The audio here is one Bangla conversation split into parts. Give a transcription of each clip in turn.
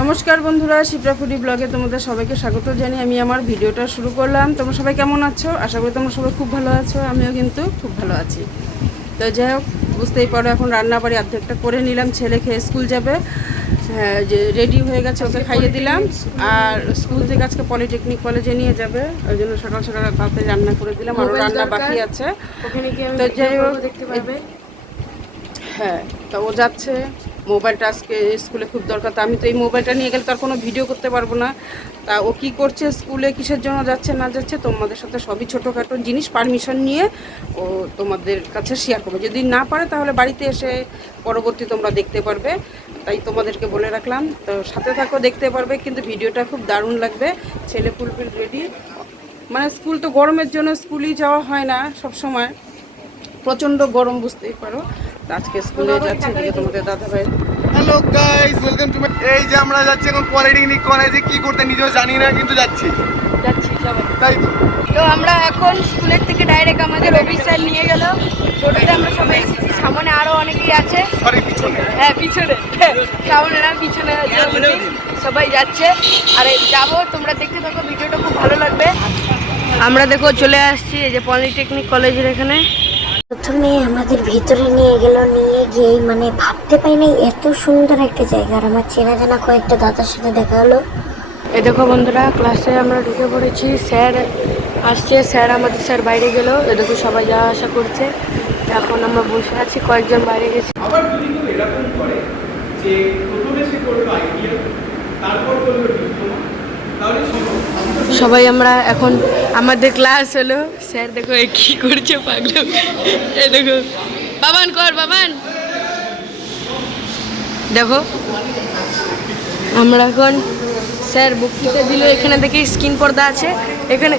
নমস্কার বন্ধুরা শিপ্রা ফুডি ব্লগে তোমাদের সবাইকে স্বাগত জানি আমি আমার ভিডিওটা শুরু করলাম। তোমরা সবাই কেমন আছো? আশা করি তোমরা সবাই খুব ভালো আছো আমিও কিন্তু খুব ভালো আছি। তো যাই হোক বুঝতেই পারো এখন রান্না বাড়ি অর্ধেকটা করে নিলাম ছেলে খেয়ে স্কুল যাবে। হ্যাঁ, যে রেডি হয়ে গেছে ওকে খাইয়ে দিলাম। আর স্কুল থেকে আজকে পলিটেকনিক কলেজে নিয়ে যাবে ওই জন্য সকাল সকাল তাড়াতাড়ি রান্না করে দিলাম আরও রান্না বাকি আছে। ওখানে গিয়ে তো যাই হোক, দেখতে পারবে? হ্যাঁ তা ও যাচ্ছে। মোবাইলটা আজকে স্কুলে খুব দরকার, তা আমি তো এই মোবাইলটা নিয়ে গেলে তার কোনো ভিডিও করতে পারব না। তা ও কি করছে স্কুলে, কিসের জন্য যাচ্ছে, না যাচ্ছে, তোমাদের সাথে সবই ছোটোখাটো জিনিস, পারমিশন নিয়ে ও তোমাদের কাছে শেয়ার করবে। যদি না পারে তাহলে বাড়িতে এসে পরবর্তী তোমরা দেখতে পারবে। তাই তোমাদেরকে বলে রাখলাম, তো সাথে থাকো, দেখতে পারবে, কিন্তু ভিডিওটা খুব দারুণ লাগবে। ছেলে ফুলফিল রেডি মানে স্কুল তো গরমের জন্য স্কুলই যাওয়া হয় না সব সময় প্রচণ্ড গরম, বুঝতেই পারো। আজকে স্কুলে যাচ্ছে এদিকে তোমাদের দাদা ভাই হ্যালো গাইস ওয়েলকাম টু এই যে আমরা যাচ্ছি এখন পলিটেকনিক কলেজে কি করতে নিজেও জানি না কিন্তু যাচ্ছি। যাচ্ছি সবাই তাই তো? তো আমরা এখন স্কুলের থেকে ডাইরেক্ট আমাদের রবি স্যার নিয়ে গেল। টোটোতে আমরা সবাই এসেছি সামনে আরও অনেকেই আছে। সরি পিছনে। হ্যাঁ পিছনে। সামনে না পিছনে আছে সবাই যাচ্ছে। আর যাব তোমরা দেখতে থাকো ভিডিওটা খুব ভালো লাগবে। আমরা দেখো চলে আসছি এই যে পলিটেকনিক কলেজের এখানে। প্রথমে আমাদের ভিতরে নিয়ে গেল নিয়ে গিয়ে মানে ভাবতে পাই নাই এত সুন্দর একটা জায়গা। আর আমার চেনা জানা কয়েকটা দাদার সাথে দেখা হলো। এই দেখো বন্ধুরা ক্লাসে আমরা ঢুকে পড়েছি। স্যার আসছে স্যার আমাদের স্যার বাইরে গেল। এ দেখো সবাই যাওয়া আসা করছে। এখন আমরা বসে আছি কয়েকজন বাইরে গেছি। আবার যদি কেউ এরকম করে যে প্রথমে সে করল আইডিয়া তারপর করল ডিপ্লোমা তাহলে সবাই আমরা এখন আমাদের ক্লাস হলো। স্যার দেখো এ কি করছে পাগলো। এই দেখো। বাবান কর, বাবান। দেখো। আমরা এখন স্যার বক্তৃতা দিল। এখানে দেখি স্ক্রিন পর্দা আছে। এখানে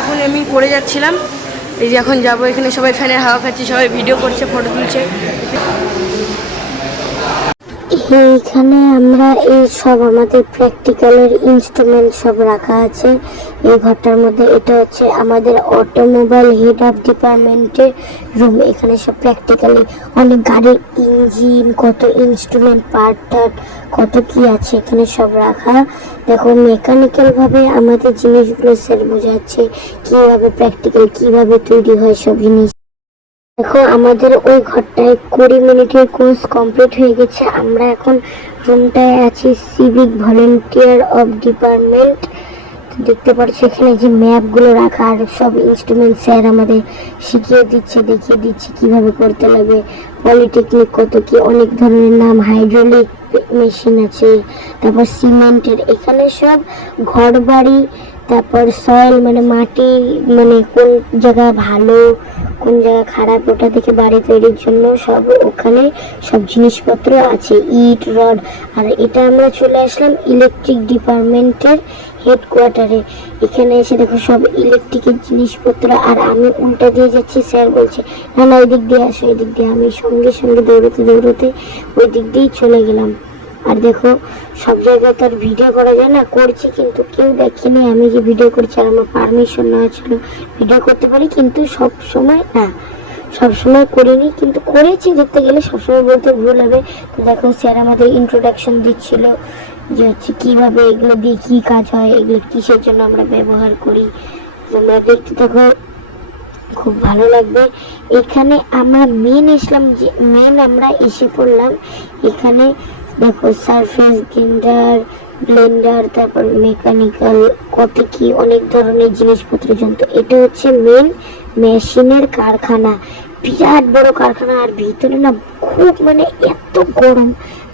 এখন আমি পড়ে যাচ্ছিলাম। এই যে এখন যাব। এখানে সবাই ফ্যানের হাওয়া খাচ্ছি, সবাই ভিডিও করছে ফটো তুলছে। এইখানে আমরা এই সব আমাদের প্র্যাকটিক্যালের ইনস্ট্রুমেন্ট সব রাখা আছে। এই ঘরটার মধ্যে এটা হচ্ছে আমাদের অটোমোবাইল হেড অফ ডিপার্টমেন্টের রুম এখানে সব প্র্যাকটিক্যালি অনেক গাড়ির ইঞ্জিন কত ইনস্ট্রুমেন্ট পার্ট টার্ট কত কি আছে এখানে সব রাখা। দেখো মেকানিক্যাল ভাবে আমাদের জিনিসগুলো স্যার বোঝাচ্ছে। কীভাবে প্র্যাকটিক্যাল কীভাবে তৈরি হয় সব জিনিস। দেখো, আমাদের ওই ঘরটায় কুড়ি মিনিটের কোর্স কমপ্লিট হয়ে গেছে। আমরা এখন রুমটায় আছি সিভিক ভলেন্টিয়ার অফ ডিপার্টমেন্ট। দেখতে পাচ্ছি এখানে যে ম্যাপগুলো রাখা, আর সব ইনস্ট্রুমেন্ট স্যার আমাদের শিখিয়ে দিচ্ছে, দেখিয়ে দিচ্ছে কীভাবে করতে লাগে। পলিটেকনিক কত কি, অনেক ধরনের নাম হাইড্রোলিক মেশিন আছে, তারপর সিমেন্টের, এখানে সব ঘর বাড়ি তারপর সয়েল মানে মাটি মানে কোন জায়গা ভালো, কোন জায়গা খারাপ, ওটা থেকে বাড়ি তৈরির জন্য সব ওখানে সব জিনিসপত্র আছে, ইট, রড, আর এটা আমরা চলে আসলাম ইলেকট্রিক ডিপার্টমেন্টের হেডকোয়ার্টারে এখানে এসে দেখো সব ইলেকট্রিকের জিনিসপত্র, আর আমি উল্টা দিয়ে যাচ্ছি স্যার বলছে, না না ওই দিক দিয়ে আসো ওই দিক দিয়ে। আমি সঙ্গে সঙ্গে দৌড়তে দৌড়তে ওই দিক দিয়েই চলে গেলাম। আর দেখো, সব জায়গায় তো আর ভিডিও করা যায় না, করছি কিন্তু কেউ দেখেনি। আমি যে ভিডিও করছি আর আমার পারমিশন নেওয়া ছিল ভিডিও করতে পারি কিন্তু সব সময় না। সব সময় করিনি, কিন্তু করেছি দেখতে গেলে সবসময় বলতে ভুল হবে। তো দেখো স্যার আমাদের ইন্ট্রোডাকশন দিচ্ছিল যে হচ্ছে কীভাবে এগুলো দিয়ে কী কাজ হয়, এগুলো কিসের জন্য আমরা ব্যবহার করি। তোমরা দেখতে থাকো, খুব ভালো লাগবে। এখানে আমরা মেন এসলাম যে মেন আমরা এসে পড়লাম। এখানে দেখো সারফেস গ্রিন্ডার ব্লেন্ডার তারপর মেকানিক্যাল কত কি অনেক ধরনের জিনিসপত্র যন্ত্র এটা হচ্ছে মেন মেশিনের কারখানা। বিরাট বড় কারখানা, আর ভিতরে না খুব মানে এত গরম।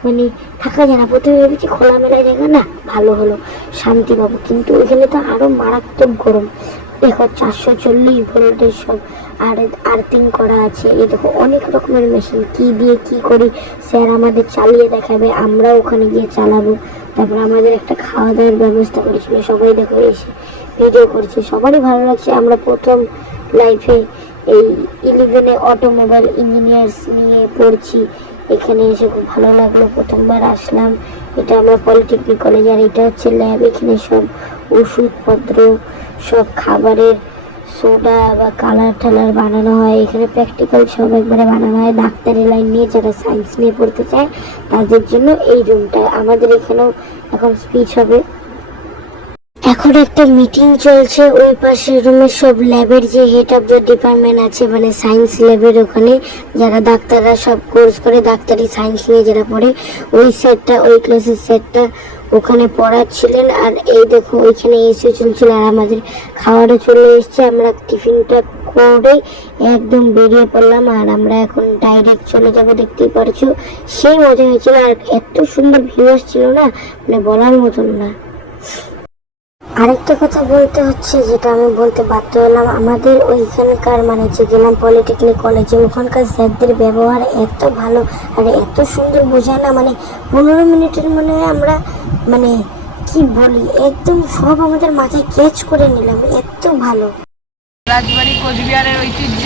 মানে থাকা যায় না। প্রথমে ভেবেছি খোলামেলা জায়গা না, ভালো হলো, শান্তি পাবো। কিন্তু এখানে তো আরও মারাত্মক গরম। দেখো চারশো চল্লিশ ভোল্টের সব আর আর্থিং করা আছে। এই দেখো, অনেক রকমের মেশিন কি দিয়ে কি করি স্যার আমাদের চালিয়ে দেখাবে। আমরা ওখানে গিয়ে চালাবো। তারপর আমাদের একটা খাওয়া দাওয়ার ব্যবস্থা করেছিল। সবাই দেখো এসে ভিডিও করছে। সবারই ভালো লাগছে। আমরা প্রথম লাইফে এই ইলেভেনে অটোমোবাইল ইঞ্জিনিয়ার্স নিয়ে পড়ছি। এখানে এসে খুব ভালো লাগল। প্রথমবার আসলাম। এটা আমরা পলিটেকনিক কলেজ আর এটা হচ্ছে ল্যাব এখানে সব ওষুধপত্র সব খাবারের সোডা বা কালার টালার বানানো হয়। এখানে প্র্যাকটিক্যাল সব একবারে বানানো হয়। ডাক্তারি লাইন নিয়ে যারা সায়েন্স নিয়ে পড়তে চায়, তাদের জন্য এই রুমটা আমাদের এখানেও এখন স্পিচ হবে। এখন একটা মিটিং চলছে, ওই পাশের রুমে সব ল্যাবের যে হেড অফ দ্য ডিপার্টমেন্ট আছে মানে সায়েন্স ল্যাবের ওখানে, যারা ডাক্তাররা সব কোর্স করে, ডাক্তারি সায়েন্স নিয়ে যারা পড়ে, ওই সেটটা ওই ক্লাসের সেটটা ওখানে পড়াচ্ছিলেন। আর এই দেখো, ওইখানে এসে চলছিল আর আমাদের খাওয়াটা চলে এসছে। আমরা টিফিনটা করে একদম বেরিয়ে পড়লাম আর আমরা এখন ডাইরেক্ট চলে যাব, দেখতেই পারছ। সেই মজা হয়েছিল আর এত সুন্দর ভিউ আসছিল না মানে বলার মতন না। আরেকটা কথা বলতে হচ্ছে, যেটা আমি বলতে বাধ্য হলাম, আমাদের ওইখানকার মানে যে গেলাম পলিটেকনিক কলেজে ওখানকার স্যারদের ব্যবহার এত ভালো আর এত সুন্দর বোঝায় না মানে পনেরো মিনিটের মানে আমরা মানে কি বলি, একদম সব আমাদের মাথায় ক্যাচ করে নিলাম, এত ভালো। রাজবাড়ি কোচবিহারের ঐতিহ্য।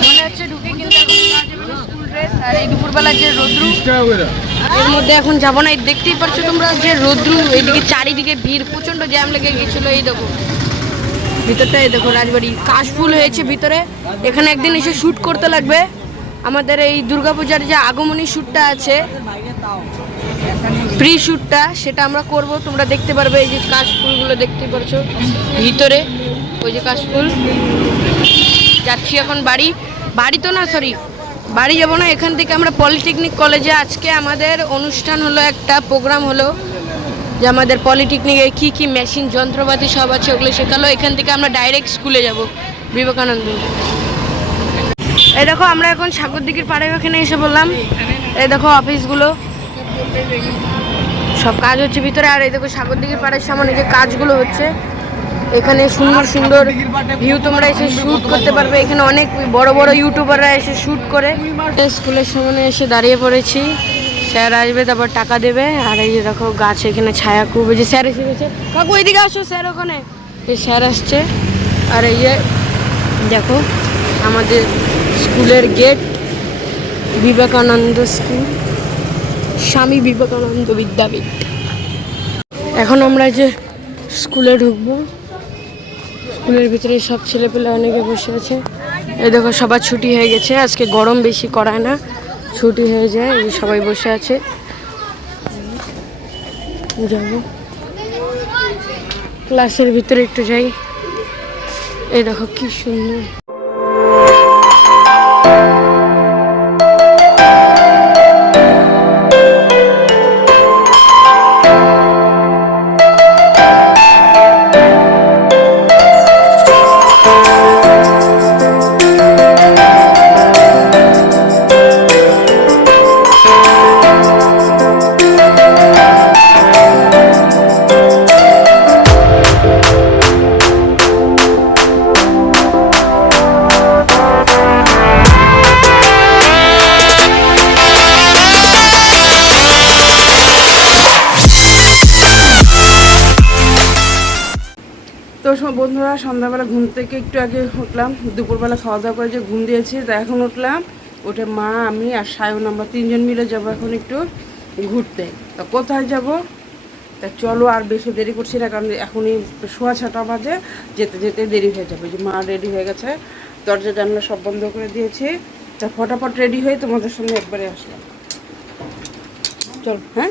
মনে হচ্ছে ঢুকে কিন্তু স্কুল ড্রেস আর এই দুপুরবেলা যে রোদ্রু। এর মধ্যে এখন যাব না। এই দেখতেই পারছ তোমরা যে রোদ্রু, এইদিকে চারিদিকে ভিড় প্রচণ্ড জ্যাম লেগে গেছিল এই দেখো। ভিতরটা, এই দেখো, রাজবাড়ি। কাশফুল হয়েছে ভিতরে। এখানে একদিন এসে শ্যুট করতে লাগবে। আমাদের এই দুর্গাপূজার যে আগমনী শ্যুটটা আছে প্রি শ্যুটটা সেটা আমরা করব। তোমরা দেখতে পারবে এই যে কাশফুলগুলো দেখতে পারছ। ভিতরে, ওই যে কাশফুল যাচ্ছি এখন বাড়ি। বাড়ি তো না সরি বাড়ি যাব না, এখান থেকে আমরা পলিটেকনিক কলেজে। আজকে আমাদের অনুষ্ঠান হলো একটা প্রোগ্রাম হলো, যে আমাদের পলিটেকনিকে কি কি মেশিন, যন্ত্রপাতি সব আছে, ওগুলো শেখালো। এখান থেকে আমরা ডাইরেক্ট স্কুলে যাব, বিবেকানন্দ। এই দেখো, আমরা এখন সাগরদিঘির পাড়ে ওখানে এসে বললাম এই দেখো অফিসগুলো সব কাজ হচ্ছে ভিতরে, আর এই দেখো সাগরদিঘির পাড়ের সামনে যে কাজগুলো হচ্ছে এখানে সুন্দর সুন্দর ভিউ তোমরা এসে শ্যুট করতে পারবে। এখানে অনেক বড় বড় ইউটিউবাররা এসে শ্যুট করে। স্কুলের সামনে এসে দাঁড়িয়ে পড়েছি। স্যার আসবে, তারপর টাকা দেবে। আর এই যে দেখো, গাছ এখানে ছায়া খুব। যে স্যার এসে গেছে। কাকু, এদিকে আসো স্যার ওখানে। এই স্যার আসছে। আর এই যে, দেখো, আমাদের স্কুলের গেট বিবেকানন্দ স্কুল। স্বামী বিবেকানন্দ বিদ্যাপীঠ। এখন আমরা যে স্কুলে ঢুকবো স্কুলের ভিতরে সব ছেলেপেলে অনেকে বসে আছে। এই দেখো, সবার ছুটি হয়ে গেছে। আজকে গরম বেশি করায় না। ছুটি হয়ে যায়, এই সবাই বসে আছে। যাব। ক্লাসের ভিতরে একটু যাই। এই দেখো, কি সুন্দর। তো বন্ধুরা, সন্ধ্যাবেলা ঘুম থেকে একটু আগে উঠলাম। দুপুরবেলা খাওয়া দাওয়া করে যে ঘুম দিয়েছি, তা এখন উঠলাম। উঠে মা, আমি আর সায়ন, আমরা তিনজন মিলে যাব এখন একটু ঘুরতে। তা কোথায় যাব? তা চলো আর বেশি দেরি করছি না, কারণ এখনই শোয়া ছটা বাজে, যেতে যেতে দেরি হয়ে যাবে। যে মা রেডি হয়ে গেছে, দরজা জানলা সব বন্ধ করে দিয়েছি। তা ফটাফট রেডি হয়ে তোমাদের সঙ্গে একবারে আসলাম। চলো হ্যাঁ?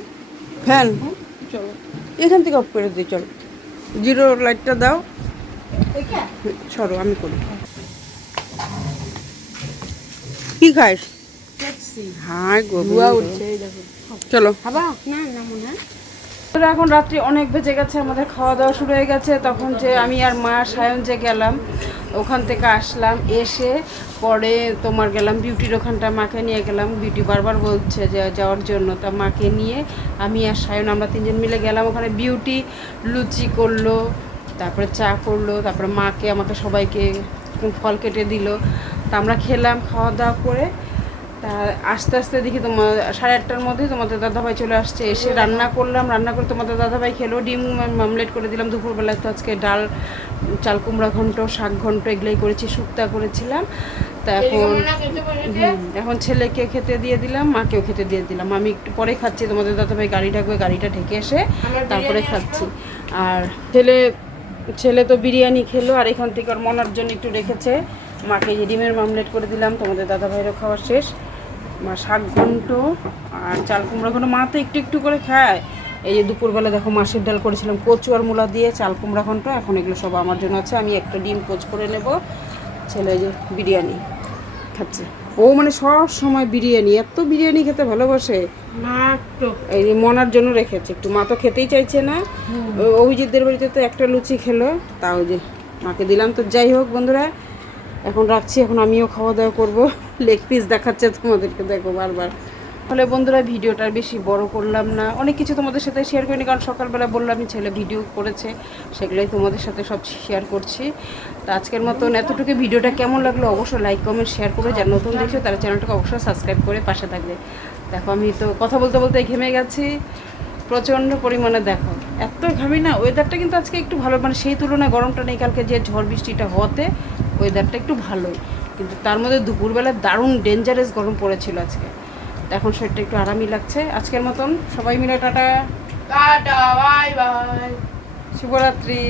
ফ্যান চলো। এখান থেকে অফ করে দিই, চলো। জিরো লাইটটা দাও। সরো আমি করি। কি খাইস? হ্যাঁ চলো। খাবা? না না মনে হয়। এখন রাত্রি অনেক বেজে গেছে, আমাদের খাওয়া দাওয়া শুরু হয়ে গেছে। তখন যে আমি আর মা সায়ন যে গেলাম, ওখান থেকে আসলাম, এসে পরে তোমার গেলাম বিউটির ওখানটা, মাকে নিয়ে গেলাম। বিউটি বারবার বলছে যে যাওয়ার জন্য, তা মাকে নিয়ে আমি আর সায়ন আমরা তিনজন মিলে গেলাম। ওখানে বিউটি লুচি করল, তারপরে চা করল, তারপরে মাকে, আমাকে সবাইকে ফল কেটে দিল। তা আমরা খেলাম, খাওয়া দাওয়া করে তা আস্তে আস্তে দেখি তোমার সাড়ে আটটার মধ্যে তোমাদের দাদাভাই চলে আসছে। এসে রান্না করলাম রান্না করে তোমাদের দাদাভাই খেলো ডিম মামলেট করে দিলাম। দুপুরবেলায় তো আজকে ডাল চাল কুমড়া ঘন্ট শাক ঘন্ট এগুলোই করেছি শুক্তা করেছিলাম। তা এখন এখন ছেলেকে খেতে দিয়ে দিলাম মাকেও খেতে দিয়ে দিলাম। আমি একটু পরে খাচ্ছি তোমাদের দাদাভাই গাড়ি ঢাকবে গাড়িটা ঢেকে এসে তারপরে খাচ্ছি। আর ছেলে ছেলে তো বিরিয়ানি খেলো আর এখান থেকে ওর মনার জন্য একটু রেখেছে। মাকে ডিমের মামলেট করে দিলাম তোমাদের দাদা ভাইয়েরও খাওয়া শেষ। শাক ঘন্ট আর চাল কুমড়া ঘন্ট। মা তো একটু একটু করে খায়। এই যে দুপুরবেলা দেখো মাছের ডাল করেছিলাম কচু আর মূলা দিয়ে চাল কুমড়া ঘন্ট। এখন এগুলো সব আমার জন্য আছে। আমি একটা ডিম কোচ করে নেব। ছেলে যে বিরিয়ানি খাচ্ছে। ও মানে সব সময় বিরিয়ানি এত বিরিয়ানি খেতে ভালোবাসে। এই যে মনার জন্য রেখেছে একটু। মা তো খেতেই চাইছে না। অভিজিৎদের বাড়িতে তো একটা লুচি খেলো। তাও যে মাকে দিলাম। তো যাই হোক বন্ধুরা এখন রাখছি। এখন আমিও খাওয়া দাওয়া করব। লেগ পিস দেখাচ্ছে তোমাদেরকে, দেখো বারবার। ফলে বন্ধুরা, ভিডিওটা বেশি বড় করলাম না। অনেক কিছু তোমাদের সাথে শেয়ার করিনি, কারণ সকালবেলা বললাম ছেলে ভিডিও করেছে, সেগুলোই তোমাদের সাথে সব শেয়ার করছি। তো আজকের মতন এতটুকু। ভিডিওটা কেমন লাগল অবশ্যই লাইক কমেন্ট শেয়ার করবে। যারা নতুন দেখছ, তারা চ্যানেলটাকে অবশ্যই সাবস্ক্রাইব করে পাশে থাকবে। দেখো, আমি তো কথা বলতে বলতে ঘেমে গেছি। প্রচণ্ড পরিমাণে দেখো। এত ঘামি না ওয়েদারটা কিন্তু আজকে একটু ভালো মানে সেই তুলনায় গরমটা নেই, কালকে যে ঝড় বৃষ্টিটা হওয়াতে ওয়েদারটা একটু ভালোই। কিন্তু তার মধ্যে দুপুরবেলা দারুণ ডেঞ্জারাস গরম পড়েছিল আজকে। এখন শরীরটা একটু আরামই লাগছে। আজকের মতন সবাই মিলে টাটা। Tata bye bye. শুভরাত্রি।